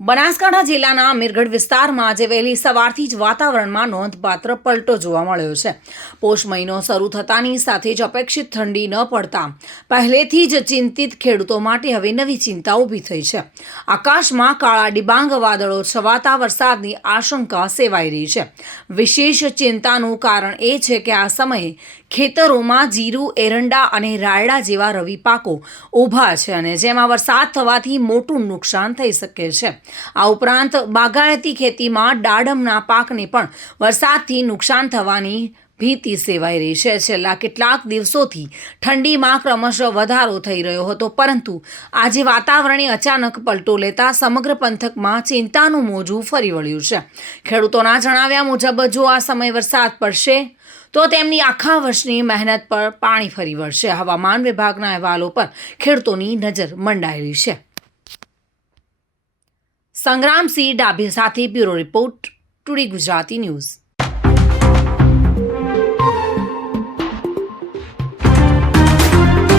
બનાસકાંઠા જિલ્લાના મીરગઢ વિસ્તારમાં આજે વહેલી સવારથી જ વાતાવરણમાં નોંધપાત્ર પલટો જોવા મળ્યો છે. પોષ મહિનો શરૂ થતાની સાથે જ અપેક્ષિત ઠંડી ન પડતા પહેલેથી જ ચિંતિત ખેડૂતો માટે હવે નવી ચિંતા ઊભી થઈ છે. આકાશમાં કાળા ડિબાંગ વાદળો છવાતા વરસાદની આશંકા સેવાઈ રહી છે. વિશેષ ચિંતાનું કારણ એ છે કે આ સમયે ખેતરોમાં જીરું, એરંડા અને રાયડા જેવા રવિ પાકો ઊભા છે અને જેમાં વરસાદ થવાથી મોટું નુકસાન થઈ શકે છે. આ ઉપરાંત બાગાયતી ખેતીમાં દાડમના પાકને પણ વરસાદથી નુકસાન થવાની ભીતિ સેવાઈ રહી છે. છેલ્લા કેટલાક દિવસોથી ઠંડીમાં ક્રમશઃ વધારો થઈ રહ્યો હતો, પરંતુ આજે વાતાવરણે અચાનક પલટો લેતા સમગ્ર પંથકમાં ચિંતાનું મોજું ફરી વળ્યું છે. ખેડૂતોના જણાવ્યા મુજબ, જો આ સમય વરસાદ પડશે, તો તેમની આખા વર્ષની મહેનત પર પાણી ફરી વળશે. હવામાન વિભાગના અહેવાલો પર ખેડૂતોની નજર મંડાયેલી છે. સંગ્રામસિંહ ડાભી સાથે bureau report, today Gujarati news.